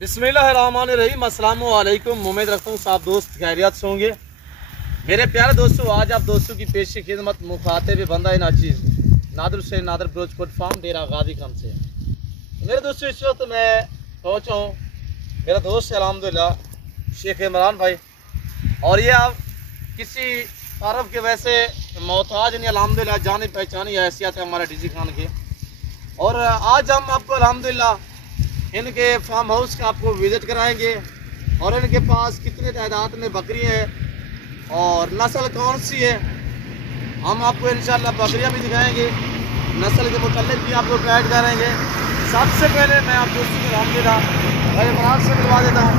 बिस्मिल्लाहिर्रहमानिर्रहीम। अस्सलाम वालेकुम। उम्मीद रखता हूँ आप दोस्त खैरियत से होंगे। मेरे प्यारे दोस्तों, आज आप दोस्तों की पेशी खिदमत मुखातिब बंदा नाचीज़ नादिर हुसैन नादिर ब्रोचकोट फार्म डेरा गादी खान से। मेरे दोस्तों, इस वक्त मैं पहुँचा हूँ, मेरा दोस्त है अल्हम्दुलिल्लाह शेख इमरान भाई, और ये आप किसी तारफ़ के वैसे मोहताज नहीं, अल्हम्दुलिल्लाह जानी पहचानी हैसियत है हमारे डीसी खान के। और आज हम आपको अल्हम्दुलिल्लाह इनके फार्म हाउस का आपको विज़िट कराएंगे और इनके पास कितने तादाद में बकरी है और नस्ल कौन सी है, हम आपको इंशाल्लाह बकरियां भी दिखाएंगे, नस्ल के मुतालिक भी आपको गाइड करेंगे। सबसे पहले मैं आप दोस्तों को अल्हम्दुलिल्लाह भाई इमरान से मिलवा देता हूँ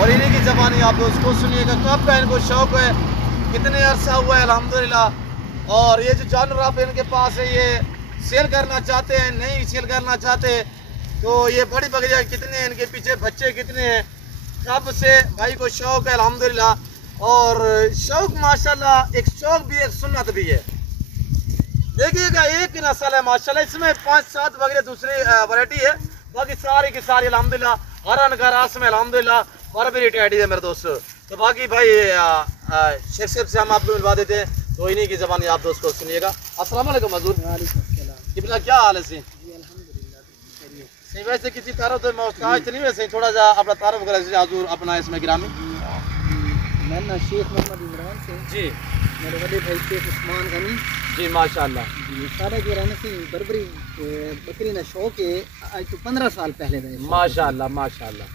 और इन्हीं की ज़बानी आप दोस्तों को सुनिएगा। कब का इनको शौक़ है, कितने अरसा हुआ है अल्हम्दुलिल्लाह, और ये जो जानवर आप इनके पास है ये सेल करना चाहते हैं, नहीं सेल करना चाहते, तो ये बड़ी बकरियाँ कितने हैं, इनके पीछे बच्चे कितने हैं, कब से भाई को शौक़ है अल्हम्दुलिल्लाह। और शौक़ माशाल्लाह एक शौक़ भी एक सुन्नत भी है। देखिएगा एक ही नस्ल है माशाल्लाह, इसमें 5-7 बकरियाँ दूसरी वैरायटी है, बाकी सारी की सारी अल्हम्दुलिल्लाह हरन का रास में अल्हम्दुलिल्लाह बर्बरी टैडी है मेरे दोस्तों। तो बाकी भाई शेख साहब से हम आपको मिलवा देते हैं, तो इन्हीं की ज़बानी आप दोस्त को सुनिएगा। अस्सलाम वालेकुम हज़ूर, कितना क्या हाल है सी? वैसे किसी तारफ तो मोहताज तो नहीं, वैसे थोड़ा सा अपना तारफ वगैरह हजूर अपना इसमें गिरामी। मैं ना शेख मोहम्मद इमरान से जी, मेरे बड़े भाई शेख उस्मान गनी जी माशाल्लाह जी, सारे जो रहने से बर्बरी बकरी ना शौक है आज तो 15 साल पहले रहे माशाल्लाह माशाल्लाह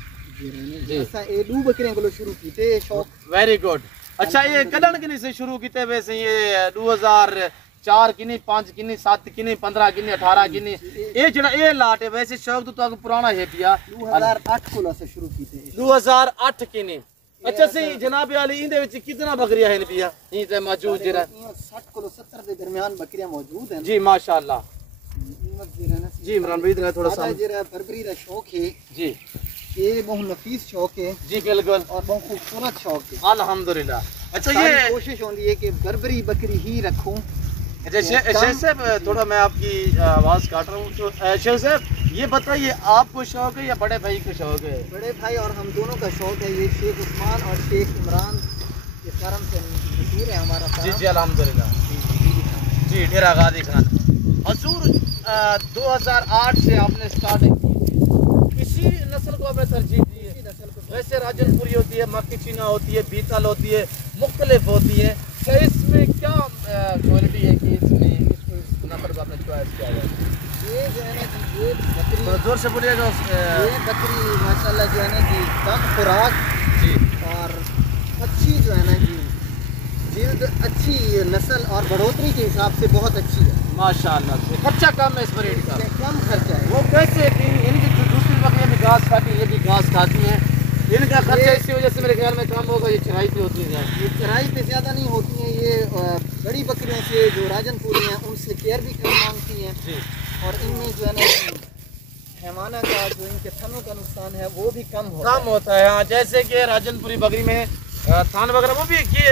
जी रहने जी। ऐसा ये दो बकरियां को शुरू की थे शौक। Very good. अच्छा, ये कदन किन्नी से शुरू की थे? वैसे ये 2004 किन्नी, 5 किन्नी, 7 किन्नी, 15 किन्नी, 18 किन्नी, ये जड़ा ये लाट है। वैसे शौक तो पुराना है पिया, 2008 को से शुरू की थे 2008 किन्नी। अच्छा सही जनाब अली, इंदे विच कितना बकरियां हैं पिया ई ते मौजूद जरा? 60 को 70 के दरमियान बकरियां मौजूद हैं जी माशाल्लाह जी। इमरान भाई थोड़ा सा जरा बर्बरी का शौक है जी, ये बहुत नफीस शौक है जी बिल्कुल, और बहुत खूबसूरत शौक है अल्हम्दुलिल्लाह। अच्छा, सारी ये कोशिश होती है कि बर्बरी बकरी ही रखूं। शेख साहब थोड़ा मैं आपकी आवाज़ काट रहा हूँ, तो शेख साहब ये बताइए आपको शौक है या बड़े भाई को शौक है? बड़े भाई और हम दोनों का शौक है। ये शेख उस्मान और शेख इमरान के फार्म से मशहूर है हमारा फार्म। जी जी अल्हम्दुलिल्लाह जी। डेरा गादी खान हजूर 2008 से आपने स्टार्टिंग की, इसी नस्ल को आपने तरजीह दी है? वैसे राजनपुरी होती है, मक्की चीना होती है, बीतल होती है, मुख्तलिफ होती है, तो इसमें क्या क्वालिटी है कि इसमें इस नंबर को आपने चॉइस किया है? ये जो है ना जी, ये बकरी थोड़ा जोर से बोलिएगा। ये बकरी माशाल्लाह जो है ना जी कम खुराक जी और अच्छी जो है ना जी जिल्द अच्छी नस्ल और बढ़ोतरी के हिसाब से बहुत अच्छी है माशाल्लाह से। खर्चा कम है इस ब्रीड का? कम खर्चा है। वो कैसे कि इनकी जो दूसरी बकरियाँ भी घास खाती हैं, ये भी घास खाती हैं, इनका खर्चा इसी वजह से मेरे ख्याल में कम होगा, ये चराई पे होती है। ये चराई पे ज़्यादा नहीं होती हैं, ये बड़ी बकरियों से जो राजनपुरी हैं उनसे केयर भी कम मांगती हैं जी, और इनमें जो है ना हैवाना का जो इनके थनों का नुकसान है वो भी कम होता है। हाँ, जैसे कि राजनपुरी बकरी में थान वगैरह वो भी कि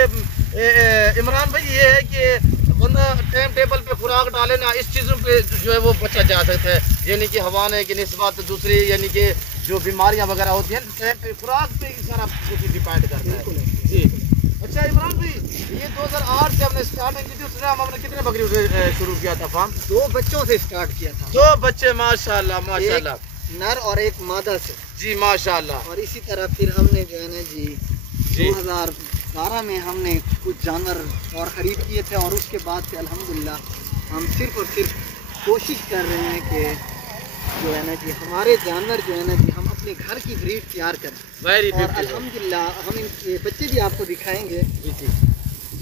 इमरान भाई ये है कि बंदा टाइम टेबल पे खुराक डाले ना, इस चीज़ों पे जो है वो बचा जा सकता है, यानी कि हवाने की निस्बत दूसरी, यानी कि जो बीमारियां वगैरह होती हैं टाइम पे खुराक पे ही सारा कुछ डिपेंड करता है जी। अच्छा इमरान भाई, ये 2008 से हमने स्टार्टिंग की थी, उसमें हमने कितने बकरी से शुरू किया था फार्म? 2 बच्चों से स्टार्ट किया था। 2 बच्चे माशाल्लाह माशाल्लाह, नर और एक मादा से जी माशाल्लाह। और इसी तरह फिर हमने जो है ना जी 2012 में हमने कुछ जानवर और ख़रीद किए थे और उसके बाद से अल्हम्दुलिल्लाह हम सिर्फ और सिर्फ कोशिश कर रहे हैं कि जो है ना जी हमारे जानवर जो है ना जी हम अपने घर की ब्रीड तैयार करें। वेरी और अल्हम्दुलिल्लाह हम इनके बच्चे भी आपको दिखाएंगे जी जी।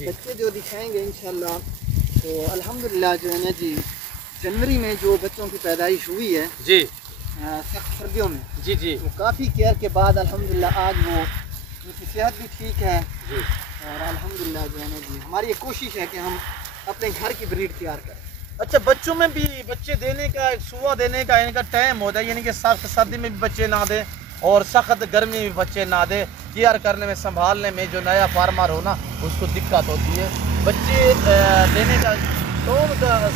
बच्चे जो दिखाएंगे इंशाल्लाह। तो अल्हम्दुलिल्लाह जो है ना जी जनवरी में जो बच्चों की पैदाइश हुई है जी सख्त सर्दियों में जी जी, तो काफ़ी केयर के बाद अल्हम्दुलिल्लाह आज वो उनकी सेहत भी ठीक है जी। और अल्हम्दुलिल्लाह जो है ना जी हमारी ये कोशिश है कि हम अपने घर की ब्रीड तैयार करें। अच्छा, बच्चों में भी बच्चे देने का, सुबह देने का इनका टाइम होता है, यानी कि सख्त सर्दी में भी बच्चे ना दें और सख्त गर्मी में भी बच्चे ना दें। केयर करने में, संभालने में जो नया फार्मर हो ना उसको दिक्कत होती है। बच्चे देने का कौन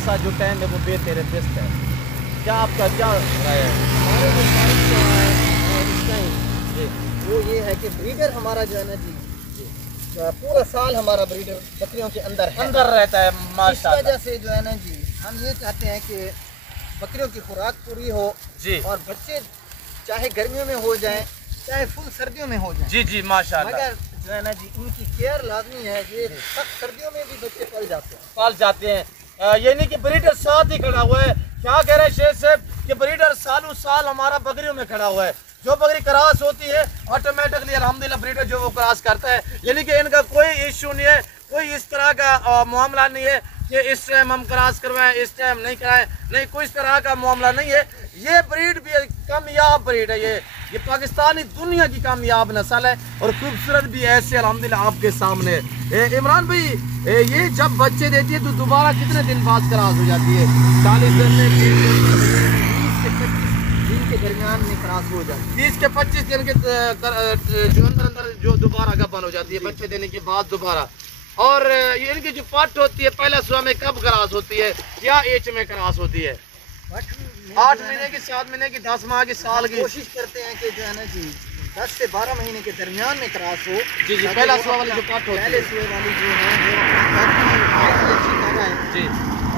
सा जो टाइम है वो बेहतर है, बेस्ट है? क्या आपका क्या राय है? हमारे जो है कि ब्रीडर हमारा जो है ना जी, पूरा साल हमारा ब्रीडर बकरियों के अंदर है, अंदर रहता है इस माशाल्लाह। वजह से जो है ना जी हम ये चाहते हैं कि बकरियों की खुराक पूरी हो जी और बच्चे चाहे गर्मियों में हो जाएं चाहे फुल सर्दियों में हो जाएं, जी जी माशाल्लाह, मगर जो है ना जी इनकी केयर लाजमी है। ये सख्त सर्दियों में भी बच्चे पल जाते हैं। पाल जाते हैं। ये नहीं कि ब्रीडर साथ ही खड़ा हुआ है। क्या कह रहे हैं शेख साहब कि ब्रीडर सालों साल हमारा बकरियों में खड़ा हुआ है। जो बकरी क्रॉस होती है ऑटोमेटिकली अल्हम्दुलिल्लाह ब्रीडर जो वो क्रॉस करता है, यानी कि इनका कोई इशू नहीं है, कोई इस तरह का मामला नहीं है कि इस टाइम हम क्रॉस करवाएं इस टाइम नहीं कराएं, नहीं कोई इस तरह का मामला नहीं है। ये ब्रीड भी कामयाब ब्रीड है। ये पाकिस्तानी दुनिया की कामयाब नस्ल है और खूबसूरत भी ऐसे अल्हम्दुलिल्लाह आपके सामने। इमरान भाई ये जब बच्चे देती है तो दोबारा कितने दिन बाद क्रॉस हो जाती है? 40 दिन में, 20 दिन के दरमियान में क्रॉस हो जाती है। 20 के 25 दिन के जो अंदर जो दोबारा गबन हो जाती है बच्चे देने के बाद दोबारा। और ये इनकी जो पट होती है पहला सुबह में कब क्रॉस होती है, क्या एज में क्रॉस होती है? 8 महीने की, 7 महीने की, 10 माह की, साल की? कोशिश करते हैं कि जो है ना जी 10 से 12 महीने के दरमियान में क्रॉस हो। जी जी, पहला सुबह वाली जो पट होती पहले है सुबह वाली जो है वो अपनी अच्छी पैदा है जी,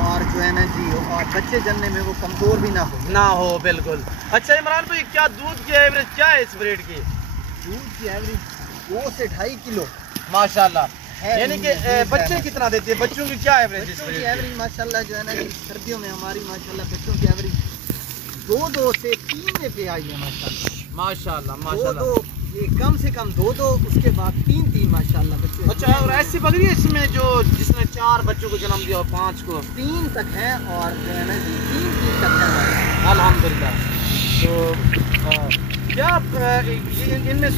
और जो है ना जी और बच्चे जन्मने में वो कमजोर भी ना हो। बिल्कुल। अच्छा इमरान भाई क्या दूध की एवरेज क्या है इस ब्रीड की? दूध की एवरेज 2 से 2.5 किलो माशाल्लाह, है। यानी कि बच्चे कितना देती है? बच्चों की क्या एवरेज इस बच्चों की ब्रीड की? एवरेज माशाल्लाह जो है ना जी सर्दियों में हमारी माशाल्लाह बच्चों की एवरेज 2 से 3 में पे आई है माशाल्लाह। माशाल्लाह माशाल्लाह। 2 ये कम से कम 2 उसके बाद 3 माशाल्लाह बच्चे। अच्छा और ऐसी बकरी है इसमें जो जिसने 4 बच्चों को जन्म दिया और 5 को? 3 तक है और जो है ना जी 3 तक है अल्हम्दुलिल्लाह। तो क्या इनमें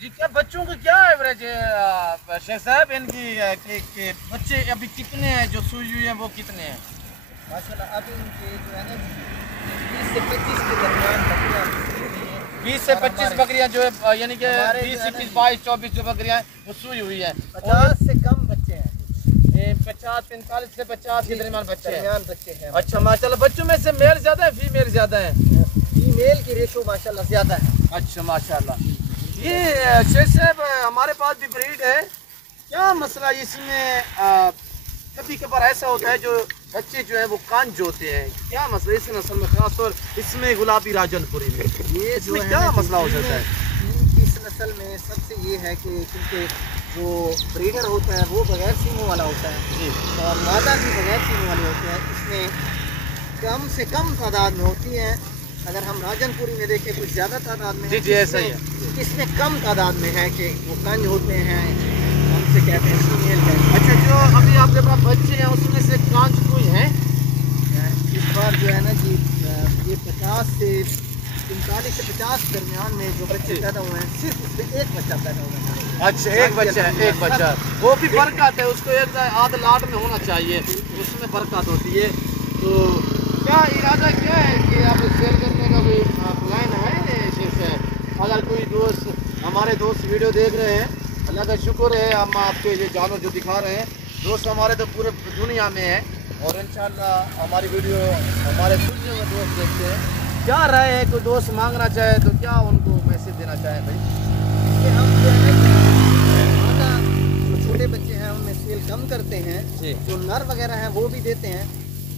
जी क्या बच्चों की क्या एवरेज है शेख साहब इनकी कि बच्चे अभी कितने हैं जो सुई हुई हैं वो कितने हैं? माशाल्लाह। अब इनके जो है ना जी 20 से 25 के दरमियान बकरियां 20 से 25 बकरियां जो है यानी कि 20 से 22 24 जो बकरियां हैं वो सुई हुई है। 50 से कम बच्चे हैं, 50 45 से 50 के दरमियान बच्चे हैं। हैं। अच्छा माशाल्लाह। बच्चों में से मेल ज्यादा है फीमेल ज्यादा है? फीमेल की रेशो माशाल्लाह ज्यादा है। अच्छा माशाल्लाह। ये शेख साहब हमारे पास भी ब्रीड है, क्या मसला इसमें कभी कभार ऐसा होता है जो बच्चे जो है वो कांज होते हैं, क्या मसला इस नस्ल में खासतौर इसमें गुलाबी राजनपुरी में ये इसमें क्या मसला हो सकता है? इस नस्ल में सबसे ये है कि क्योंकि जो ब्रीडर होता है वो बगैर सींगों वाला होता है जी, और मादा भी बगैर सींगों वाली होती है। इसमें कम से कम तादाद में होती हैं। अगर हम राजनपुरी में देखें कुछ ज़्यादा तादाद में जी जी ऐसा ही है। इसमें कम तादाद में है कि वो कंज होते हैं, हमसे कहते हैं फीमेल है। अच्छा जो अभी आपके पास बच्चे हैं उसमें से कांच कोई हैं? इस बार जो है ना जी ये 50 से 45 से 50 दरमियान में जो बच्चे पैदा हुए हैं सिर्फ उसमें एक बच्चा पैदा हुआ है। अच्छा एक बच्चा है, एक बच्चा, वो भी बरकत है, उसको एक आध लाट में होना चाहिए, उसमें बरकत होती है। तो क्या इरादा क्या है कि आप सेल करने का कोई प्लान है शेख साहब? अगर कोई दोस्त हमारे दोस्त वीडियो देख रहे हैं, अल्लाह का शुक्र है हम आपके ये जानवर जो दिखा रहे हैं, दोस्त हमारे तो पूरे दुनिया में है और इंशाल्लाह हमारी वीडियो हमारे दुनिया में दोस्त देखते हैं। क्या राय है कोई दोस्त मांगना चाहे तो क्या उनको मैसेज देना चाहें भाई? इसलिए हम जो है ना मादा जो छोटे बच्चे हैं उनमें सेल कम करते हैं, जी। जो नर वगैरह हैं वो भी देते हैं।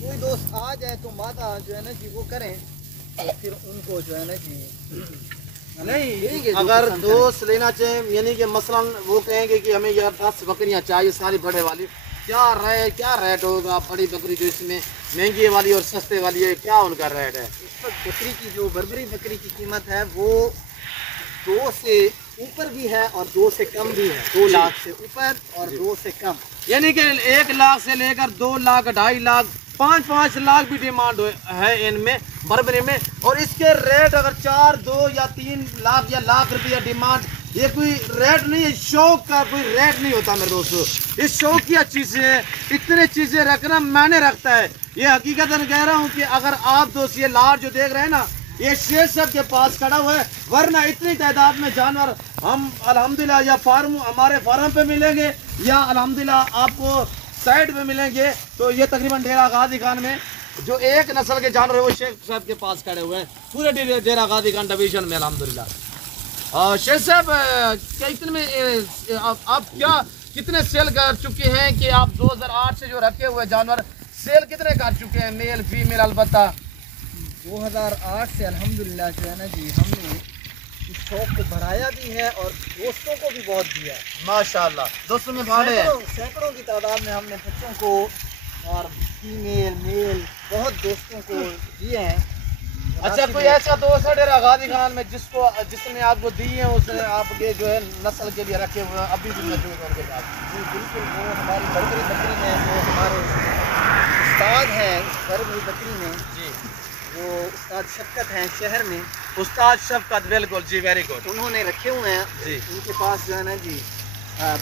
कोई दोस्त आ जाए तो मादा जो है ना जी वो करें तो फिर उनको जो है ना जी नहीं अगर दोस्त लेना चाहें यानी कि मसलन वो कहेंगे कि हमें यार 10 बकरियां चाहिए सारी बड़े वाली, क्या रेट होगा? बड़ी बकरी जो इसमें महंगी वाली और सस्ते वाली है, क्या उनका रेट है? इस वक्त बकरी की जो बर्बरी बकरी की कीमत है वो 2 से ऊपर भी है और 2 से कम भी है। 2 लाख से ऊपर और 2 से कम, यानी कि 1 लाख से लेकर 2 लाख 2.5 लाख 5 लाख भी डिमांड है इनमें बर्बरी में। और इसके रेट अगर 4 2 या 3 लाख या लाख रुपया डिमांड, ये कोई रेट नहीं है, शौक का कोई रेट नहीं होता मेरे दोस्तों। इस शौक की चीज़ें हैं, इतने चीज़ें रखना मैंने रखता है। ये हकीकतन कह रहा हूँ कि अगर आप दोस्त ये लाट जो देख रहे हैं ना, ये शेख साहब के पास खड़ा हुआ है, वरना इतनी तादाद में जानवर हम अल्हम्दुलिल्लाह या फार्म हमारे फार्म पे मिलेंगे या अल्हम्दुलिल्लाह आपको साइड पे मिलेंगे। तो ये तकरीबन डेरा गाजी खान में जो एक नस्ल के जानवर है वो शेख साहब के पास खड़े हुए हैं पूरे डेरा गाजी खान डिवीजन में अल्हम्दुलिल्लाह। शेख साहब क्या इतने में आप क्या कितने सेल कर चुके हैं कि आप 2008 से जो रखे हुए जानवर सेल कितने कर चुके हैं, मेल फीमेल? अलबत्ता 2008 से अल्हम्दुलिल्लाह जो है ना जी, हमने इस शौक को बढ़ाया भी है और दोस्तों को भी बहुत दिया है। माशाल्लाह, दोस्तों में भाड़े हैं। सैकड़ों की तादाद में हमने बच्चों को और फीमेल मेल बहुत दोस्तों को दिए हैं। अच्छा, कोई ऐसा दोस्त है डेरा गाजी खान में जिसने आपको दी है, उसने आपके जो है नस्ल के लिए रखे हुए हैं, अभी भी मौजूद है उनके पास? जी बिल्कुल, वो हमारी बरबरी बकरी में वो हमारे उस्ताद हैं बरबरी बकरी में जी, वो उस्ताद शफकत हैं शहर में। उस्ताद शफकत, बिल्कुल जी, वेरी गुड। उन्होंने रखे हुए हैं जी। उनके पास जो है ना जी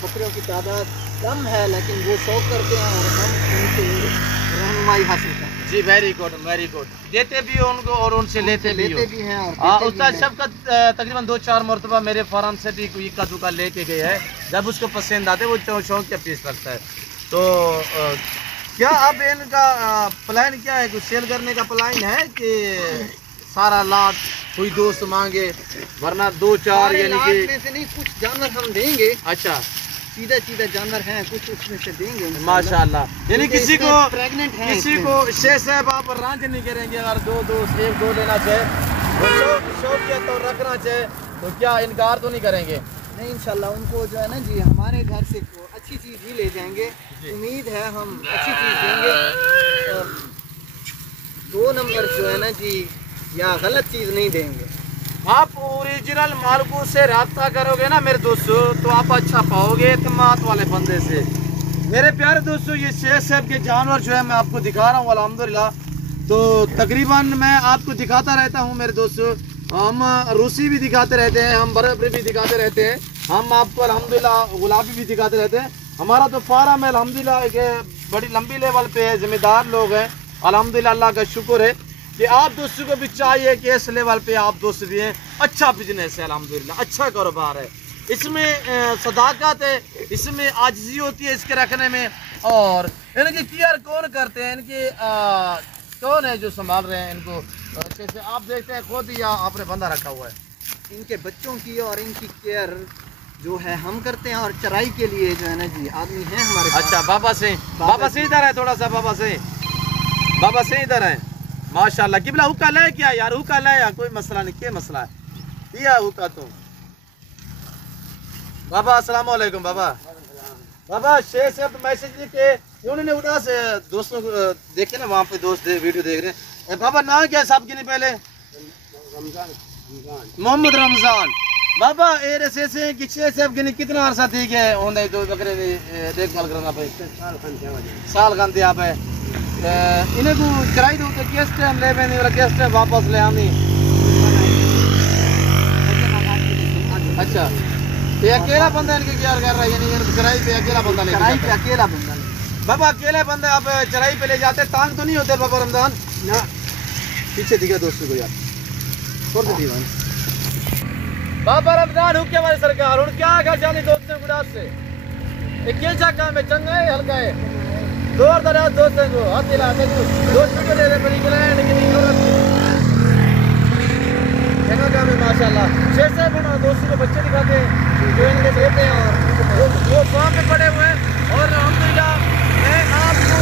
बकरियों की तादाद कम है, लेकिन वो शौक करते हैं और हम उनसे रहनुमाई हासिल करते हैं। जी, वेरी गुड वेरी गुड। देते भी हो उनको और उनसे लेते भी हैं और उस्ताद शफकत तकरीबन 2-4 मरतबा मेरे फार्म से भी कोई इक्का दुक्का लेके गए हैं। जब उसको पसंद आते वो शौक के पीस रखता है। तो क्या अब इनका प्लान क्या है, कुछ सेल करने का प्लान है कि सारा लाट कोई दोस्त मांगे, वरना 2-4 यानी कि में से नहीं, कुछ जानवर हम देंगे। अच्छा, सीधा जानवर हैं, कुछ उसमें से देंगे माशाल्लाह। यानी किसी को प्रेग्नेंट है, किसी को शेख साहब आप रांझ नहीं करेंगे, अगर 2 दोस्त 1-2 लेना चाहे तो शौक के तो रखना चाहे तो क्या इनकार तो नहीं करेंगे? नहीं, इंशाल्लाह उनको जो है ना जी हमारे घर से अच्छी चीज़ ही ले जाएंगे। उम्मीद है हम अच्छी चीज़ देंगे और 2 नंबर जो है ना जी या गलत चीज़ नहीं देंगे। आप ओरिजिनल मालकू से रब्ता करोगे ना मेरे दोस्तों, तो आप अच्छा पाओगे एतमाद वाले बंदे से। मेरे प्यारे दोस्तों, ये शेख साहब के जानवर जो है मैं आपको दिखा रहा हूँ अल्हम्दुलिल्लाह। तो तकरीबन मैं आपको दिखाता रहता हूँ मेरे दोस्तों, हम रूसी भी दिखाते रहते हैं, हम बरबरी भी दिखाते रहते हैं, हम आपको अल्हम्दुलिल्लाह गुलाबी भी दिखाते रहते हैं। हमारा तो फार्म है अल्हम्दुलिल्लाह बड़ी लंबी लेवल पे है, जिम्मेदार लोग हैं अल्हम्दुलिल्लाह, अल्लाह का शुक्र है कि आप दोस्तों को भी चाहिए कि इस लेवल पे आप दोस्त भी हैं। अच्छा बिजनेस है अल्हम्दुलिल्लाह, अच्छा कारोबार है, इसमें सदाकत है, इसमें आजिज़ी होती है इसके रखने में। और इनकी केयर कौन करते हैं, इनकी कौन है जो संभाल रहे हैं इनको? जैसे आप देखते हैं खुद या आपने बंदा रखा हुआ है? इनके बच्चों की और इनकी केयर जो है हम करते हैं और चराई के लिए जो है ना जी आदमी है हमारे पास। अच्छा, बाबा से इधर है, थोड़ा सा बाबा से इधर है। माशाल्लाह, किबला हुक्का ले क्या यार, हुक्का ले या कोई मसला नहीं, क्या मसला है पिया हुक्का तो। बाबा अस्सलाम वालेकुम। बाबा शेख साहब तो मैसेज लिखे उन्होंने उदास दोस्तों को देखे ना, वहाँ पे दोस्त वीडियो देख रहे हैं। बाबा नाम क्या साहब के नहीं पहले? मोहम्मद रमजान। बाबा ए से कि शेख साहब के कितना अरसा थी के होंदे तो बकरे देखभाल करना पे? साल खान दिया पे इन्हें को चराई दो तो किस टाइम ले बने और किस टाइम वापस ले आनी? अच्छा, तो अकेला बंदा इनके केयर कर रहा है, यानी चराई पे अकेला बंदा ले? चराई पे अकेला बंदा। बाबा अकेले बंदे आप चराई पे ले जाते, तांग तो नहीं होते बाबा रमजान? ना, पीछे दिखा दोस्तों को यार, छोड़ दे दीवान। बाबा रमजान हुक्के वाली सरकार और क्या आखा जानी दोस्तों गुड़ास से एक क्या काम है, चंगा है हल्का है? दूर दराज दोस्तों को हाथ दिला दे, दोस्त वीडियो दे रहे बड़ी क्लाइंट की नहीं जरूरत चंगा काम है माशाल्लाह। शेख साहब ना दोस्तों को बच्चे दिखाते हैं जो इनके देते हैं और वो फॉर्म पे पड़े हुए हैं। और अल्हम्दुलिल्लाह मैं आपको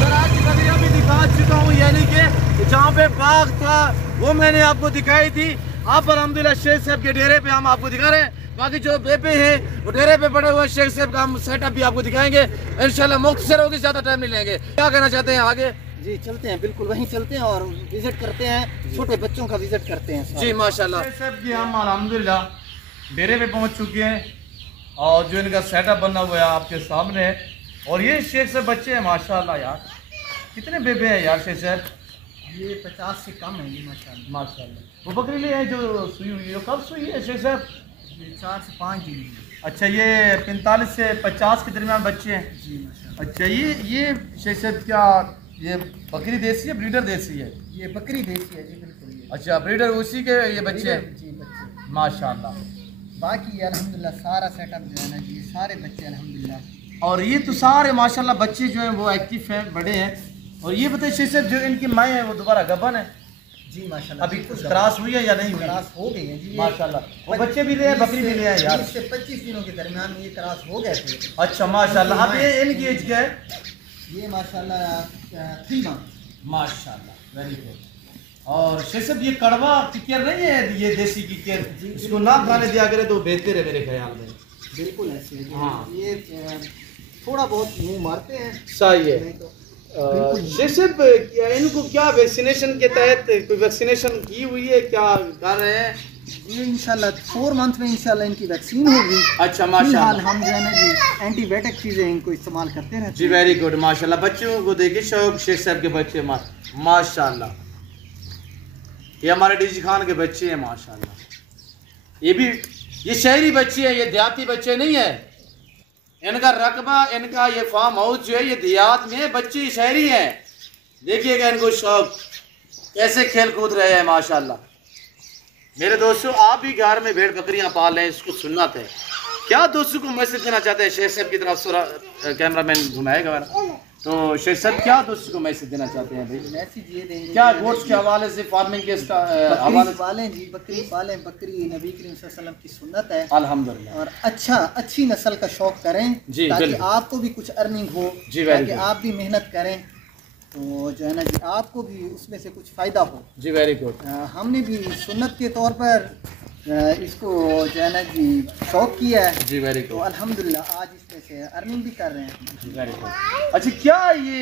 तरह की बकरियां भी दिखा चुका हूँ, यानी कि जहाँ पे बाग था वो मैंने आपको दिखाई थी। आप अल्हम्दुलिल्लाह शेख साहब के डेरे पे हम आपको दिखा रहे हैं। बाकी जो बेपे हैं वो डेरे पे पड़े हुए शेख साहब का हम सेटअप भी आपको दिखाएंगे इंशाल्लाह। मुख्तसर होगी, ज़्यादा टाइम नहीं लेंगे। क्या कहना चाहते हैं आगे? जी चलते हैं, बिल्कुल वहीं चलते हैं और विजिट करते हैं, छोटे बच्चों का विजिट करते हैं। जी माशाल्लाह। शेख साहब की हम अल्हम्दुलिल्लाह डेरे पे पहुँच चुके हैं और जो इनका सेटअप बना हुआ है आपके सामने है। और ये शेख साहब बच्चे हैं माशाल्लाह। यार कितने बेबे हैं यार शेख साहब? ये 50 से कम है जी माशाल्लाह। वो बकरी ले हैं जो सुई हुई है, कब सुई है शेख साहब? ये 4 से 5 दिन है। अच्छा, ये 45 से 50 के दरमियान बच्चे हैं जी माशाल्लाह। अच्छा, ये शेख साहब क्या ये बकरी देसी है ब्रीडर देसी है? ये बकरी देसी है जी, बिल्कुल। ये अच्छा, ब्रीडर उसी के ये बच्चे हैं जी, बच्चे माशाल्लाह। बाकी अल्हम्दुलिल्लाह सारा सेटअप जो है ना जी, सारे बच्चे अल्हम्दुलिल्लाह। और ये तो सारे माशाल्लाह बच्चे जो हैं वो एक्टिव हैं, बड़े हैं। और ये बताइए शेख साहब जो इनकी माँ है वो दोबारा गबन है? जी माशाल्लाह। अभी क्रॉस हुई है या नहीं हुई? क्रॉस हो गई है जी माशाल्लाह। वो बच्चे भी ले बकरी भी ले हैं यार। 20 से 25 दिनों के दरमियान में ये क्रॉस हो गए थे। अच्छा माशाल्लाह। अब ये इनकी एज क्या है? ये माशाल्लाह 3 मंथ। माशाल्लाह वेरी गुड। और शेषब ये कड़वा की केयर नहीं है, ये देसी की केयर, इसको ना खाने दिया करे तो बेहतर है मेरे ख्याल में। बिल्कुल ऐसे है। हाँ। ये थोड़ा बहुत मुंह मारते हैं, सही है। नहीं तो शेषब इनको क्या वैक्सीनेशन के तहत कोई वैक्सीनेशन की हुई है, क्या कर रहे हैं? ये इंशाल्लाह 4 मंथ में इंशाल्लाह इनकी वैक्सीन होगी। अच्छा फिलहाल माशाल्लाह। हम जो है ना जी एंटीबायोटिक चीज़ें इनको इस्तेमाल करते रहते जी हैं। वेरी गुड माशाल्लाह। बच्चों को देखिए शौक शेख साहब के बच्चे माशाल्लाह। ये हमारे डीजी खान के बच्चे हैं माशाल्लाह। ये भी ये शहरी बच्चे हैं, ये देहाती बच्चे नहीं है। इनका रकबा, इनका ये फार्म हाउस जो है ये देहात में, बच्चे शहरी हैं। देखिएगा इनको शौक कैसे खेल कूद रहे हैं माशाल्लाह। मेरे दोस्तों आप भी घर में भेड़ बकरियां पाल रहे हैं, इसको सुन्नत है। क्या दोस्तों को मैसेज देना चाहते हैं शेख साहब की तरफ? कैमरामैन घुमाएगा तो शेख साहब क्या दोस्तों को मैसेज देना चाहते हैं भाई? मैसेज ये देंगे क्या गोश्त के हवाले से, फार्मिंग के हवाले से? पालें जी, बकरी पालें। बकरी नबी करीम सल्लल्लाहु अलैहि वसल्लम की सुन्नत है अल्हम्दुलिल्लाह। और अच्छी नस्ल का शौक करें जी, ताकि बिल्कुल। आपको भी कुछ अर्निंग हो, जी, very ताकि good। आप भी मेहनत करें तो जो है ना जी आपको भी उसमें से कुछ फ़ायदा हो। जी वेरी गुड। हमने भी सुन्नत के तौर पर इसको जो है ना जी शौक किया है, जी वेरी तो गुड। अल्हम्दुलिल्लाह आज इसमें से अर्निंग भी कर रहे हैं। जी वेरी गुड। अच्छा क्या ये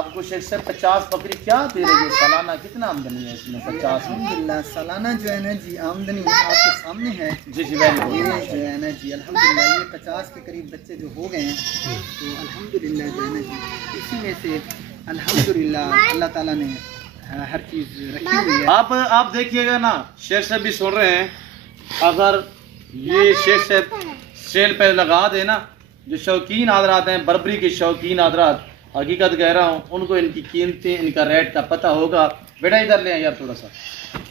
आपको शेख साहब 50 बकरी क्या दे रही है सालाना? कितना आमदनी है इसमें 50 में? अल्हम्दुलिल्लाह सालाना जो है ना जी आमदनी आपके सामने है। जी जी वेरी ये गुड। जो है ना जी अल्हम्दुलिल्लाह ये 50 के करीब बच्चे जो हो गए हैं, तो अल्हम्दुलिल्लाह जो है ना जी इसी में से अल्हम्दुलिल्लाह अल्लाह ताला ने हर चीज़ रखी हुई है। आप देखिएगा ना, शेख साहब भी सुन रहे हैं। अगर ये शेख साहब सेल पे लगा दे ना, जो शौकीन हजरात हैं, बर्बरी के शौकीन हजरात, हकीकत कह रहा हूँ, उनको इनकी कीमतें, इनका रेट का पता होगा। बेटा इधर ले यार थोड़ा सा।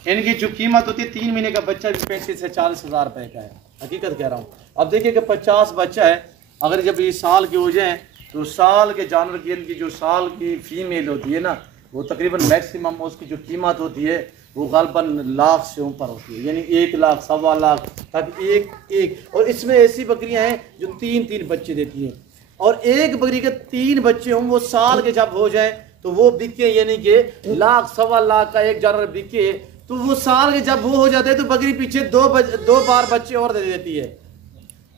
इनकी जो कीमत होती है 3 महीने का बच्चा भी 35 से 40 हज़ार रुपये का है। हकीकत कह रहा हूँ। अब देखिए कि 50 बच्चा है, अगर जब ये साल के हो जाएँ तो साल के जानवर की इनकी जो साल की फीमेल होती है ना, वो तकरीबन मैक्सिमम उसकी जो कीमत होती है वो ग़ालिबन लाख से ऊपर होती है, यानी 1 लाख, 1.25 लाख तक एक। और इसमें ऐसी बकरियां हैं जो 3 बच्चे देती हैं, और एक बकरी के 3 बच्चे हों, वो साल के जब हो जाएं तो वो बिके, यानी कि लाख, 1.25 लाख का एक जानवर बिके, तो वो साल के जब वो हो जाते हैं तो बकरी पीछे 2 बार बच्चे और दे देती है।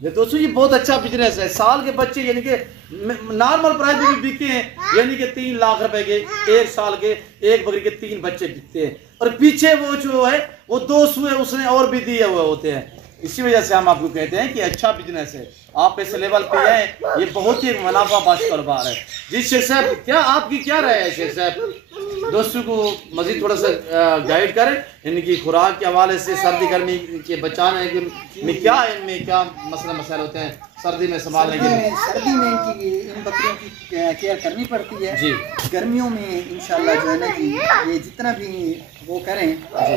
ये दोस्तों ये बहुत अच्छा बिजनेस है। साल के बच्चे यानी कि नॉर्मल प्राइस में भी बिकते हैं, यानी कि 3 लाख रुपए के एक साल के एक बकरी के 3 बच्चे बिकते हैं, और पीछे वो जो है वो 2 सुए उसने और भी दिए हुए होते हैं। इसी वजह से हम आपको कहते हैं कि अच्छा बिजनेस है। आप इस लेवल पे हैं, ये बहुत ही मुनाफा बख्श कारोबार है। जी शेख साहब, क्या आपकी क्या राय है शेख साहब? दोस्तों को मजीद थोड़ा सा गाइड करें इनकी खुराक के हवाले से, सर्दी गर्मी के बचाने में क्या इनमें क्या मसाइल होते हैं सर्दी में संभालने के लिए? सर्दी में इन बकरियों की केयर करनी पड़ती है जी। गर्मियों में इंशाल्लाह जो है ना जी ये जितना भी वो करें,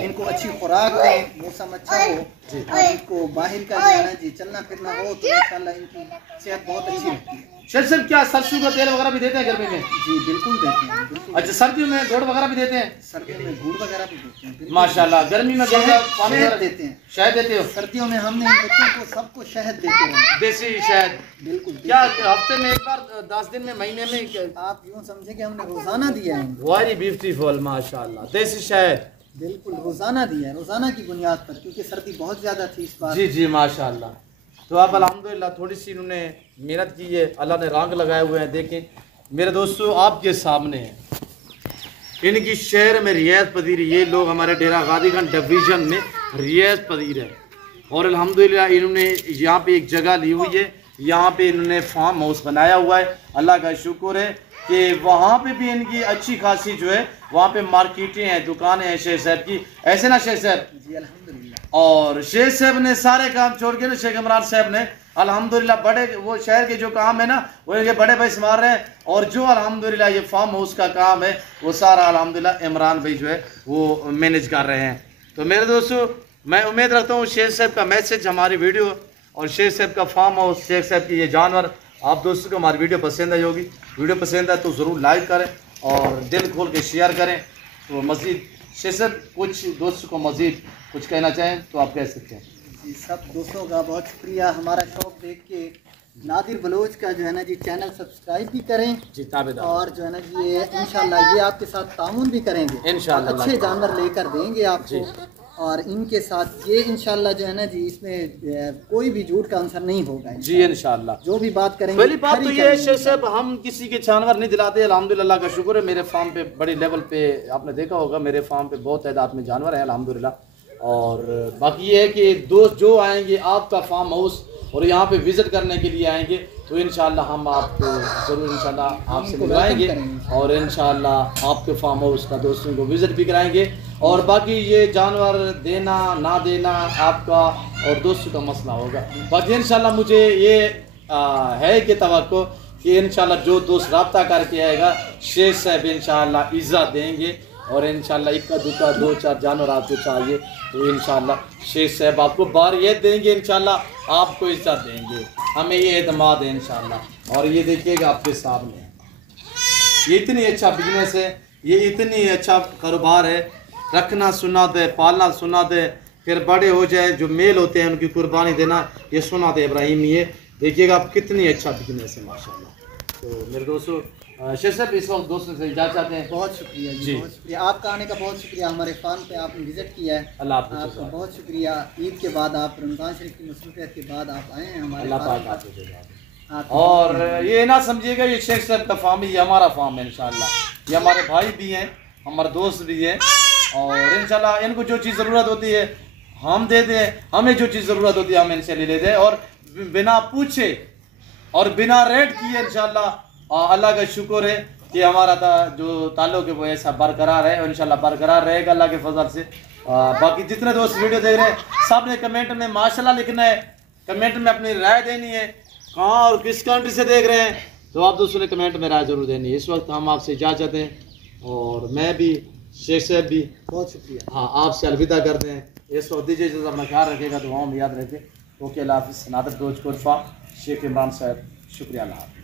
इनको अच्छी खुराक दें, मौसम अच्छा हो और इनको बाहर का जो है ना जी चलना फिरना हो, तो इंशाल्लाह इनकी सेहत बहुत अच्छी रहती है। शेख साहब क्या सरसों का तेल वगैरह भी देते हैं गर्मी में? जी बिल्कुल देते हैं, बिल्कुल। अच्छा सर्दियों में गुड़ वगैरह भी देते हैं? सर्दियों में गुड़ वगैरह भी देते हैं, बिल्कुल। माशाल्लाह। गर्मी में शहद पानी शहद देते हैं, शहद देते हो? सर्दियों में हमने इन बच्चों को सबको शहद देते हैं, देसी शहद? बिल्कुल। क्या हफ्ते में एक बार, 10 दिन में, महीने में? आप यूँ समझे कि हमने रोजाना दिया है, वेरी ब्यूटीफुल माशाल्लाह। देसी शहद बिल्कुल रोजाना दिया है, रोजाना की बुनियाद पर, क्योंकि सर्दी बहुत ज्यादा थी इस बार। जी जी माशाल्लाह। तो अब अल्हम्दुलिल्लाह थोड़ी सी इन्होंने मेहनत की है, अल्लाह ने रंग लगाए हुए हैं। देखें मेरे दोस्तों आपके सामने है इनकी शहर में रियायत पजीर, ये लोग हमारे डेरा गाजीगंज डिवीज़न में रियायत पजीर है, और अल्हम्दुलिल्लाह इन्होंने यहाँ पे एक जगह ली हुई है, यहाँ पे इन्होंने फार्म हाउस बनाया हुआ है। अल्लाह का शुक्र है कि वहाँ पे भी इनकी अच्छी खासी जो है वहाँ पे मार्केटें हैं, दुकानें हैं शेख साहब की, ऐसे ना शेख साहब? जी अल्हम्दुलिल्लाह। और शेख साहब ने सारे काम छोड़ के ना, शेख इमरान साहब ने अल्हम्दुलिल्लाह बड़े वो शहर के जो काम है ना वो इनके बड़े भाई संभाल रहे हैं, और जो अल्हम्दुलिल्लाह ये फार्म हाउस का काम है वो सारा अल्हम्दुलिल्लाह इमरान भाई जो है वो मैनेज कर रहे हैं। तो मेरे दोस्तों मैं उम्मीद रखता हूँ शेख साहब का मैसेज, हमारी वीडियो और शेख साहब का फार्म हाउस, शेख साहब की ये जानवर, आप दोस्तों को हमारी वीडियो पसंद आई होगी। वीडियो पसंद आए तो ज़रूर लाइक करें और दिल खोल के शेयर करें, तो मज़ीद शेख साहब कुछ दोस्तों को मजीद कुछ कहना चाहें तो आप कह सकते हैं। जी सब दोस्तों का बहुत शुक्रिया, हमारा शौक देख के नादिर बलोच का जो है ना जी चैनल सब्सक्राइब भी करें जी, ताबेदार, और जो है ना जी ये इंशाल्लाह ये आपके साथ ताउन भी करेंगे, इंशाल्लाह अच्छे जानवर लेकर देंगे आपको। और इनके साथ ये इंशाल्लाह जो है ना जी इसमें कोई भी झूठ का आंसर नहीं होगा जी इंशाल्लाह। जो भी बात करेंगे। पहली बात तो ये है शेख साहब, हम किसी के जानवर नहीं दिलाते, अल्हम्दुलिल्लाह का शुक्र है। मेरे फार्म पे बड़ी लेवल पे आपने देखा होगा, मेरे फार्म पे बहुत तादाद में जानवर हैं अल्हम्दुलिल्लाह। और बाकी ये है कि दोस्त जो आएंगे आपका फार्म हाउस और यहाँ पे विज़िट करने के लिए आएंगे तो इंशाल्लाह हम आपको ज़रूर इंशाल्लाह आपसे मिलवाएंगे और इंशाल्लाह आपके फार्म हाउस का दोस्तों को विज़िट भी कराएंगे। और बाकी ये जानवर देना ना देना आपका और दोस्तों का मसला होगा। बाकी इंशाल्लाह मुझे ये है कि तवक्को कि इंशाल्लाह जो दोस्त रब्ता करके आएगा शेख साहब इंशाल्लाह इज़्ज़त देंगे और इंशाल्लाह इक्का दुक्का 2-4 जानवर आपको चाहिए तो इंशाल्लाह शेख साहब आपको बारियत देंगे, इंशाल्लाह आपको इज्जत देंगे, हमें ये एतमाद है इंशाल्लाह। और ये देखिएगा आपके सामने, ये इतनी अच्छा बिजनेस है, ये इतनी अच्छा कारोबार है, रखना सुन्नत है, पालना सुन्नत है, फिर बड़े हो जाए जो मेल होते हैं उनकी कुर्बानी देना ये सुन्नत है इब्राहिमी। ये देखिएगा आप कितनी अच्छा बिजनेस है माशाल्लाह। तो मेरे दोस्तों शेख साहब इस वक्त दोस्तों से इजाज़त चाहते हैं। बहुत शुक्रिया जी, बहुत शुक्रिया आपका आने का, बहुत शुक्रिया हमारे फार्म पे आपने विजिट किया है। अल्लाह आपका बहुत शुक्रिया। ईद के बाद आप रमज़ान शरीफ की मसरूफियत के बाद आप आए हैं हमारे पास। और ये ना समझिएगा ये शेख साहब का फार्म, ये हमारा फार्म है इंशाल्लाह, ये हमारे भाई भी हैं, हमारे दोस्त भी हैं और इंशाल्लाह इनको जो चीज़ ज़रूरत होती है हम दे दें, हमें जो चीज़ ज़रूरत होती है हम इनसे ले दें और बिना पूछे और बिना रेट किए इंशाल्लाह अल्लाह का शुक्र है कि हमारा जो ताल्लुक़ है वो ऐसा बरकरार है और इंशाल्लाह बरकरार रहेगा अल्लाह के फजल से। बाकी जितने दोस्त वीडियो देख रहे हैं सब ने कमेंट में माशाल्लाह लिखना है, कमेंट में अपनी राय देनी है, कहाँ और किस कंट्री से देख रहे हैं तो आप दोस्तों ने कमेंट में राय ज़रूर देनी है। इस वक्त हम आपसे इजाज़त दें और मैं भी शेख साहब भी बहुत शुक्रिया, हाँ आपसे अलविदा करते हैं। इस वक्त दीजिए जो अपना ख्याल रखेगा तो वहाँ में याद रखें। ओके अल्लाह हाफ़िज़। नादिर बलोच कोट फार्म, शेख इमरान साहब, शुक्रिया, अल्लाह हाफ़िज़।